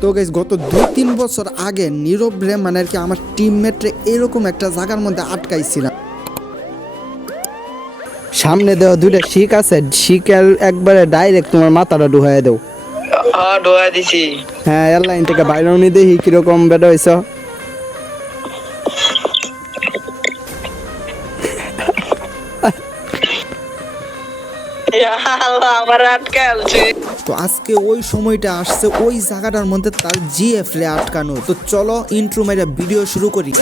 তো গাইস গত 2-3 বছর আগে নীরব রে মানে আর কি আমার টিমমেটরে এরকম একটা জায়গার মধ্যে আটকাইছিলাম। সামনে দেওয়া দুইটা শিক আছে, শিকের একবারে ডাইরেক্ট তোমার মাথাটা ঢুকাই দেও। হ্যাঁ ঢোয়া দিছি। হ্যাঁ এয়ারলাইন থেকে বাইরে নিয়ে দেখি কিরকম বেটা হইছ। আল্লাহ আমার আটকে আছে। তো আজকে ওই সময়টা আসছে ওই জায়গাটার মধ্যে তার জিএফ রে আটকানো। তো চলো ইন্ট্রো মেরে ভিডিও শুরু করি।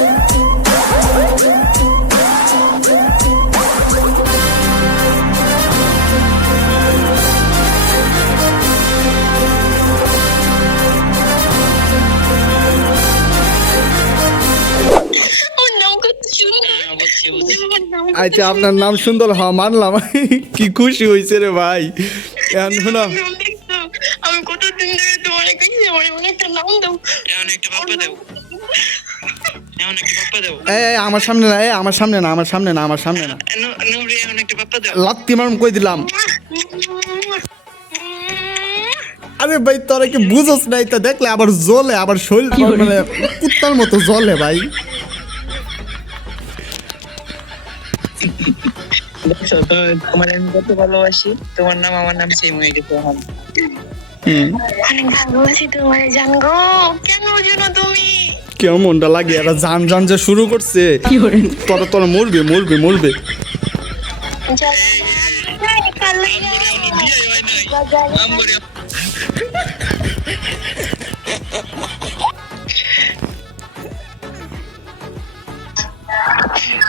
ওর নাম কত সুন্দর। আমার নাম কত আচ্ছা আপনার নাম সুন্দর, হ্যাঁ মানলাম। কি খুশি হয়েছে রে ভাই। এখন শোনো, সুন্দর দেখছো? আমি কতদিন ধরে তোমার কইছি আমার এমন একটা নাম দাও। এমন একটা বাপ্পা দেও, এমন একটা বাপ্পা দেও। আমার সামনে না, আমার সামনে না, আমার সামনে না, আমার সামনে না। নুরি এমন একটা বাপ্পা দেও। লাত্তি মারুম কই দিলাম। আরে ভাই তোরা কি বুঝোস নাই? তো দেখলে আবার জ্বলে, আবার শরীর মানে কুত্তার মতো জ্বলে ভাই। দেখছো তো তোমার আমি কত ভালোবাসি। তোমার নাম আমার নাম সেম হয়ে গেছে এখন। অনেক ভালোবাসি তোমার জানগো। কেন জানো তুমি? কেমন মনটা লাগে, এরা জান জান যে শুরু করছে। তোরা তোরা মরবে মরবে মরবে।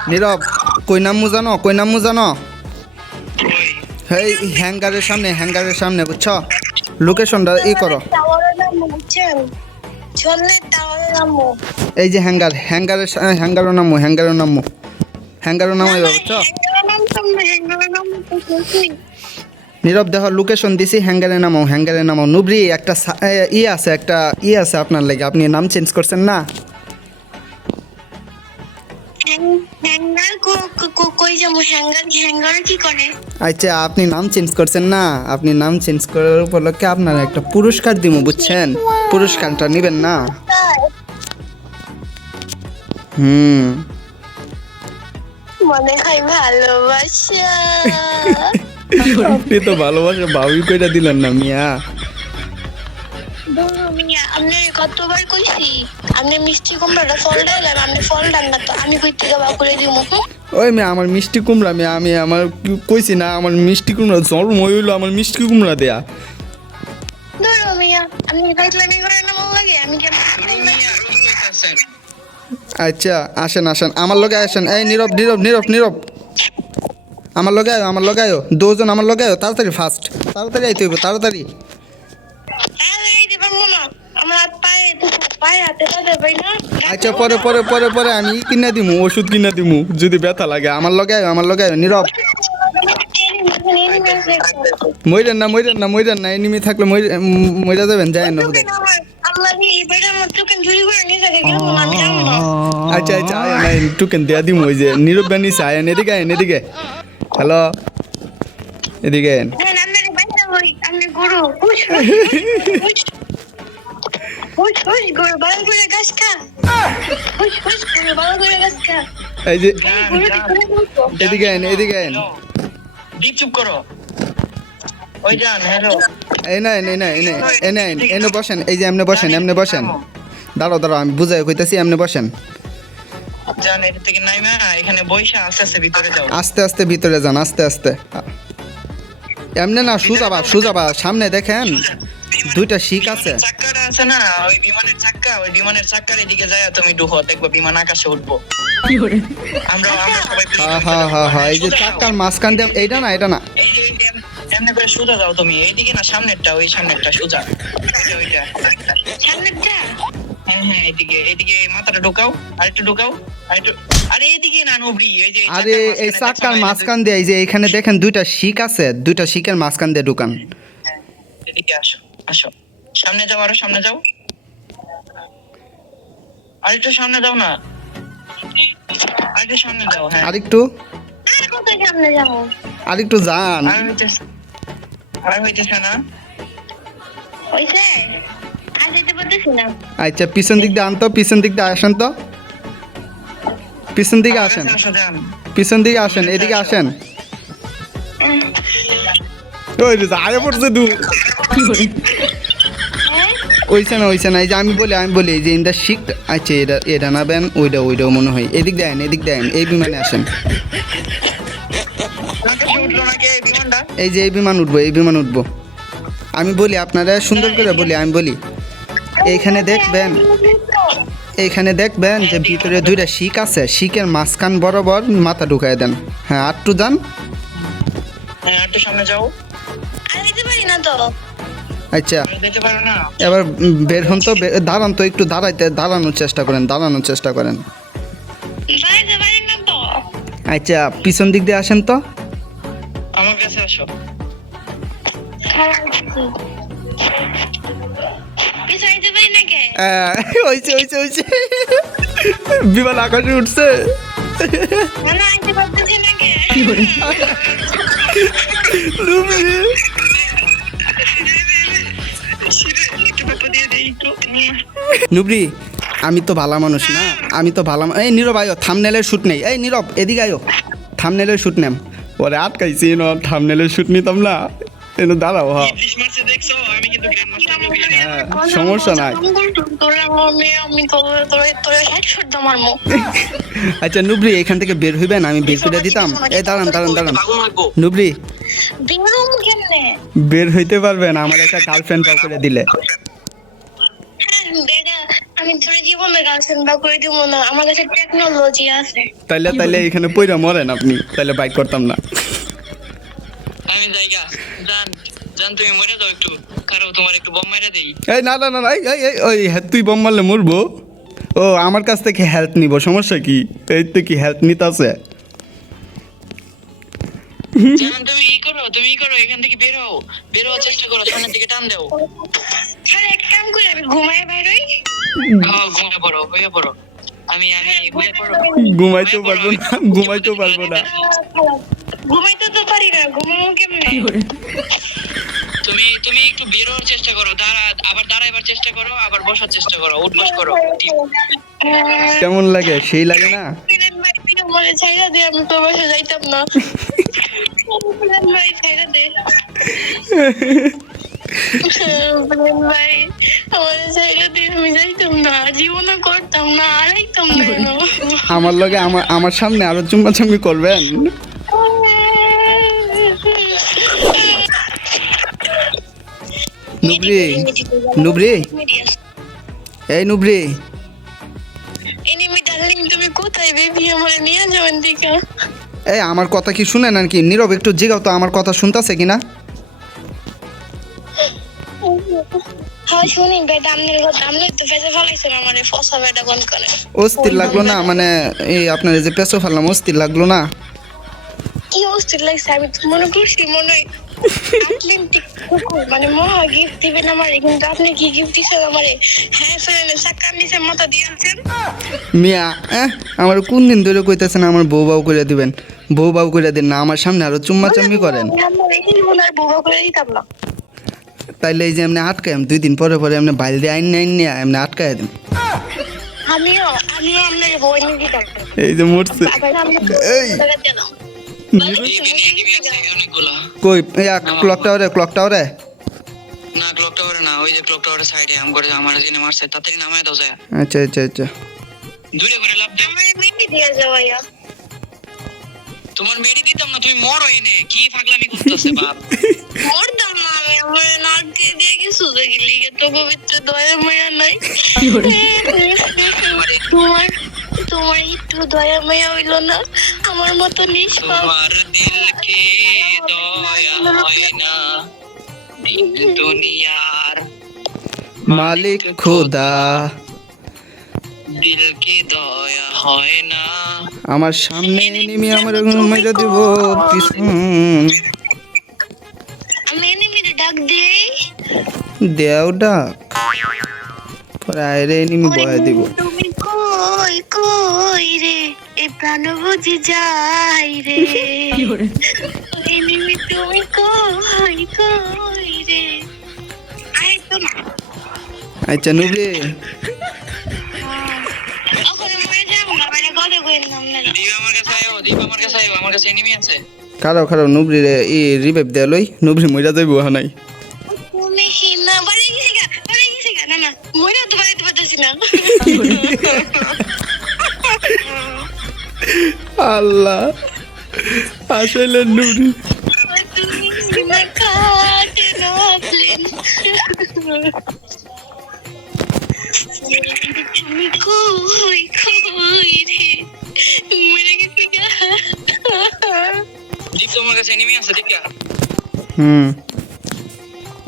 নীরব কই নামু জানো, কই নামু জানো? এই হ্যাঙ্গারের সামনে, হ্যাঙ্গারের সামনে বুঝছো? লোকেশনটা ই করো। টাওয়ারের নাম বুঝছেন? ঝোলের টাওয়ারের নাম। এই যে হ্যাঙ্গার, হ্যাঙ্গারের হ্যাঙ্গারও নামো, হ্যাঙ্গারও নামো, হ্যাঙ্গারও নামো বুঝছো? নীরব দেখো লোকেশন দিছি, হ্যাঙ্গারে নামো, হ্যাঙ্গারে নামো। নুবরি একটা ই আছে, একটা ই আছে আপনার লাগে, আপনি নাম চেঞ্জ করছেন না? কই যাবো? হ্যাঙ্গার কি করে? আচ্ছা আপনি নাম চেঞ্জ করছেন না, আপনি নাম চেঞ্জ করার উপলক্ষে আপনার একটা পুরস্কার দিব বুঝছেন? পুরস্কারটা নেবেন না? মনে হয় ভালোবাসা। আপনি তো ভালোবাসা ভাবি কইটা দিলেন না মিয়া। আপনি কতবার কইছি আপনি মিষ্টি কুমড়াটা ফল দেন, আপনি ফল দেন না, তো আমি কই থেকে বা করে দিব। ওই মেয়ে আমার মিষ্টি কুমড়া, মেয়ে আমি আমার কইছি না আমার মিষ্টি কুমড়া জন্ম হইলো, আমার মিষ্টি কুমড়া দেয়া। ধরো মিয়া, আপনি ফাইজলামি করেন না মন লাগে, আমি কেন আচ্ছা আসেন আসেন আমার লগে আসেন। এই নীরব নীরব নীরব নীরব আমার লগে আয়ো, আমার লগে আয়ো, দুজন আমার লগে আয়ো, তাড়াতাড়ি ফাস্ট, তাড়াতাড়ি আইতে হইব তাড়াতাড়ি। আমরা পায়ে পায়ে হাতে দেবে না। আচ্ছা পরে পরে পরে পরে আমি কিনা দিমু, ওষুধ কিনা দিমু যদি ব্যথা লাগে। আমার লগে আয়ো, আমার লগে আয়ো নীরব। মইরেন না মইরেন না মইরেন না, এনিমি থাকলে মইরা যাবেন, যায় না হুদে। আচ্ছা আচ্ছা আয় না টুকেন দেয়া দিমু। ওই যে নীরব বানিয়েছে, আয়েন এদিকে, আয়েন এদিকে। হ্যালো এদিকে আয়েন। এই যে এদিকে আয়েন, এদিকে আয়েন। ডিপ চুপ করো। ওই জান হ্যালো। এই না এই না এই না এই না এনে বসেন। এই যে এমনে বসেন, এমনে বসেন। দাঁড়াও দাঁড়াও আমি বুঝাই কইতাছি, এমনে বসেন। জান এর থেকে নাইমা এখানে বইসা আস্তে আস্তে ভিতরে যাও। আস্তে আস্তে ভিতরে যান, আস্তে আস্তে। এমনে না, সুজাবা সুজাবা, সামনে দেখেন দুইটা শিক আছে। চাক্কাটা আছে না, ওই বিমানের চাক্কা, ওই বিমানের চাক্কার এদিকে যায় তুমি ডুহো, দেখবো বিমান আকাশে উঠবো। আমরা সবাই হ্যাঁ হ্যাঁ হ্যাঁ হ্যাঁ, এই যে চাক্কার মাঝখান দিয়ে, এইটা না এটা না। এই যে এমনি করে সোজা যাও তুমি, এইদিকে না সামনেরটা, ওই সামনেরটা সোজা, ওইটা হ্যাঁ হ্যাঁ এদিকে, এদিকে মাথাটা ঢোকাও, আরেকটু ঢোকাও, আরেকটু। আরে এদিকে না নবরি, এই যে আরে এই চাক্কার মাঝখান দিয়ে, এই যে এখানে দেখেন দুইটা শিক আছে, দুইটা শিকের মাঝখান দিয়ে ঢুকান। হ্যাঁ, এদিকে আসো আসো, সামনে যাও, আরো সামনে যাও, আরেকটু সামনে যাও না, আরেকটু সামনে যাও। হ্যাঁ আরেকটু সামনে যাবো। আরেকটু যান। আর হইতেছে না। হইছে? আর যেতে পারো পারতেছি না। আচ্ছা পিছন দিক দিয়ে আনতো, পিছন দিক দিয়ে আসেন তো, পিছন দিকে আসেন, আসো যান। পিছন দিকে আসেন, এদিকে আসেন। ওই যে আগে পড়ছে দু হ্যাঁ? ওইছে না এই যে আমি বলি এই যে ইনটা শিখ। আচ্ছা এটা না বেন, ওইটাও মনে হয়। এদিক দেন এই বিমানে আসেন। আকাশে উঠলো নাকি এই বিমানটা? এই যে এই বিমান উঠবো। আমি বলি আপনারা সুন্দর করে বলি, আমি বলি এইখানে দেখবেন যে ভিতরে দুইটা শিক আছে, শিকের মাঝখান বরাবর মাথা ঢুকায় দেন। হ্যাঁ আটটু যান। হ্যাঁ একটু সামনে যাও। আমি দিতে পারি না তো। আচ্ছা যেতে পারো না? এবার বের হন তো, দাঁড়ান তো একটু, দাঁড়ানোর চেষ্টা করেন। যাইতে পারি না তো। আচ্ছা পিছন দিক দিয়ে আসেন তো। আমার কাছে আসো। পিছাইতে পারি না কে? হইছে বিমান আকাশে উঠছে। না আইতে পারতেছি না কে? একটু পেপা দিয়ে দিই একটু। নুবরি আমি তো ভালো মানুষ না, এই নীরব আয়ো, থামনেলের শুট নেই। এই নীরব এদিকে আয়ো, থামনেলের শুট নেম। ওরে আটকাইছি ন, থামনেলের শুট নিতাম না। এনে দাঁড়াও। হ্যাঁ ইংলিশ মারছে দেখছো? আমি কিন্তু গ্র্যান্ড মাস্টার মুভি। সমস্যা নাই। আচ্ছা নুবরি এখান থেকে বের হইবেন, আমি বের করে দিতাম। এই দাঁড়ান নুবরি, বের হইতে পারবেন আমার একটা গার্লফ্রেন্ড পাও করে দিলে। আমি তোর জীবনে গার্লফ্রেন্ড বা করে দিব না, আমার কাছে টেকনোলজি আছে। তাইলে এখানে পইরা মরেন আপনি, তাইলে বাইক করতাম না। আমি জায়গা জান তুমি মরে যাও একটু, কারো তোমার একটু বম মেরে দেই। এই না ওই তুই বম মারলে মরবো। ও আমার কাছ থেকে হেল্প নিব, সমস্যা কি? এই তো কি হেল্প নিতে আছে। জান তুমি করো এখান থেকে বের হওয়ার চেষ্টা করো, সামনের দিকে টান দাও। হ্যাঁ এক কাম করি, আমি ঘুমাই বাইরই। হ্যাঁ হয়ে পড়ো। আমি হয়ে পড়ো। ঘুমাইতেও পারবো না। ঘুমাইতে তো পারি না, ঘুমাবো কেমনে? তুমি একটু বের হওয়ার চেষ্টা করো, দাঁড়াইবার চেষ্টা করো, আবার বসার চেষ্টা করো, উঠবস করো। কেমন লাগে? সেই লাগে না? মনে ছাইরা দে, আমি তো বাসা যাইতাম না। ভাই ছাইরা দে। ভাই আমার ছাইরা দে, আমি যাইতাম না, জীবনও করতাম না, আড়াইতাম না। আমার লগে আমার সামনে আরো চুম্মাচাম্মি করবেন? নুবরি এই নুবরি, এনিমি ডার্লিং তুমি কোথায় বেবি, আমারে নিয়ে যাবেন দিকা? এই আমার কথা কি শুনে নাকি? নীরব একটু জিগাও তো আমার কথা শুনতাছে কিনা। হ্যাঁ শুনি বেটা, আমনে তো ফেসে ফলাইছেন আমারে, ফসা বেটা কোন করে। অস্থির লাগলো না? মানে এই আপনার যে পেছো ফেললাম, অস্থির লাগলো না? কি অস্থির লাগছে, আমি তো মনে করছি মনে হয় আটলান্টিক কুকুর, মানে মহা গিফট দিবেন আমারে, কিন্তু আপনি কি গিফট দিচ্ছেন আমারে? হ্যাঁ ফেলে চাকার নিচে মাথা দিয়েছেন। মিয়া আমার কোন দিন ধরে কইতেছেন আমার বউ করে দিবেন, বউ করে দিন না, আমার সামনে আরো চুম্মাচাম্মি করেন। আমার এই জীবনের বউ করে দিতাম না। তাইলে এই যে এমনি আটকায় 2 দিন পরে এমনি বাইল দিয়ে আইন নিয়ে এমনি আটকায় দেন। আমিও আপনাকে বউ এনে দিতাম। এই যে মরছে। এই অনেকগুলা কই ক্লক টাওয়ারে না, ক্লক টাওয়ারে না, ওই যে ক্লক টাওয়ারের সাইডে আমার যিনি মারছে তাড়াতাড়ি নামায় দাও যায়। আচ্ছা দূরে করে লাভ দাও। আমার মেয়ে দিয়ে যাওয়া। তোমার মেডি দিতাম না, তুমি মরো এনে, কি পাগলামি করতেছে বাপ। মরতাম না আমি, আমার নাক দিয়ে কিছু দেখলি তো পবিত্র দয়া মায়া নাই। তোমার একটু দয়া মায়া হইল না আমার মতো নিষ্পাপ? তোমার দিলকে দয়া হয় না, দুনিয়ার মালিক খোদা, দিলকে দয়া হয় না। আমার সামনে নেমে আমার মেরে দিব পিছন। আমি এনিমিরে ডাক দেই, দেও ডাক পরে আইরে এনিমি বয়া দিব। তুমি কই রে, এ প্রাণ বুঝি যাই রে। এনিমি তুমি কই রে, আই তো না। আচ্ছা নুবরি ওখানে মরে যাবো না মানে কথা কইন নাম না দীপ আমার কাছে আয়ো, দীপ আমার কাছে আয়ো, আমার কাছে এনিমি আছে। খারাপ নুবরি রে ই রিভাইভ দেয়া লই নুবরি মইরা যাইবো হানাই তুমি না বাড়ি গেছে গা না না মরে তো বাড়িতে পারতেছি না আল্লাহ আসলে নুবরি তুমি না কাটে না প্লেন তুমি কই রে মরে গেছে গা দীপ তোমার কাছে এনিমি আছে দেখা।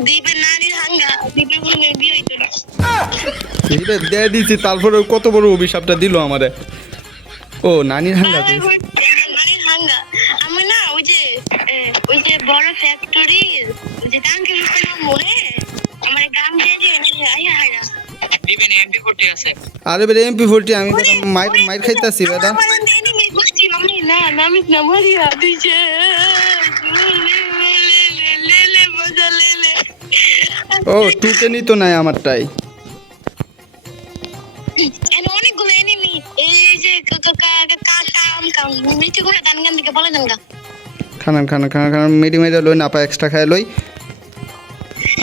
দীপের নারীর হাঙ্গা দীপের মনে বিয়ে হইতো না রিভাইভ দেয়া দিছি তারপরে কত বড় অভিশাপটা দিল আমারে ও নানির হাঙ্গা কইছে নারীর হাঙ্গা আমি না ওই যে বড় ফ্যাক্টরির যে টাঙ্কি রূপে মনে আমার গাম দিয়ে যে আইয়া হায়রা দীপে এমপি40 আছে। আরে বেরে MP40 আমি বেটা মাইর খাইতাছি বেটা আমার এনিমি গোষ্ঠী আমি না নামি না মরিয়া দিছে লে মজা লে ও টুকে নিত নাই আমারটাই এন অনেকগুলো এনিমি এই যে কাম মিষ্টি করে দান গান দিকে বলে দেন গা খানান মেডি মেডি লই না পা এক্সট্রা খাই লই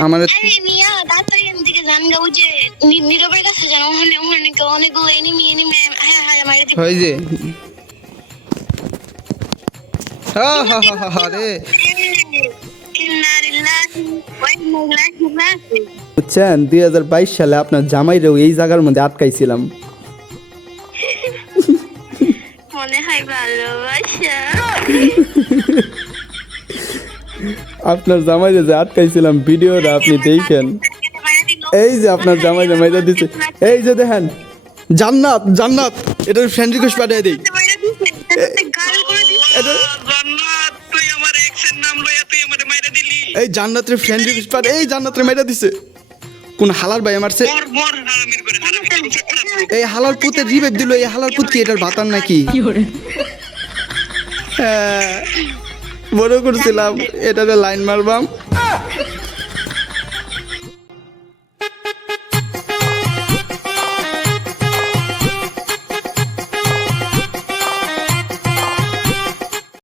আমার আরে মিয়া তাড়াতাড়ি দিকে জান গা ওই যে নীরবের কাছে জানো ওখানে অনেকগুলো এনিমি হ্যাঁ মাইরে দিবে হই যে হা রে বুঝছেন 2022 সালে আপনার জামাইরেও এই জায়গার মধ্যে আটকাইছিলাম মনে হয় ভালোবাসা আপনার জামাইরে যে আটকাইছিলাম ভিডিওটা আপনি দেখেন এই যে আপনার জামাই জামাইটা দিছে এই যে দেখেন জান্নাত এটা ফ্রেন্ড রিকোয়েস্ট পাঠিয়ে দেই জান্নাত তুই আমার এক্সের নাম লইয়া তুই আমারে মাইরা দিলি। এই জান্নাতের ফ্রেন্ড রিকোয়েস্ট পাঠিয়ে এই জান্নাতের মেয়েটা দিছে কোন হালাল ভাই মারছে মর হারামির করে হারামি। এই হালাল পুতের রিভাইভ দিল এই হালাল পুত কি এটার বাতার নাকি হ্যাঁ, বড় করছিলাম এটাতে লাইন মারবাম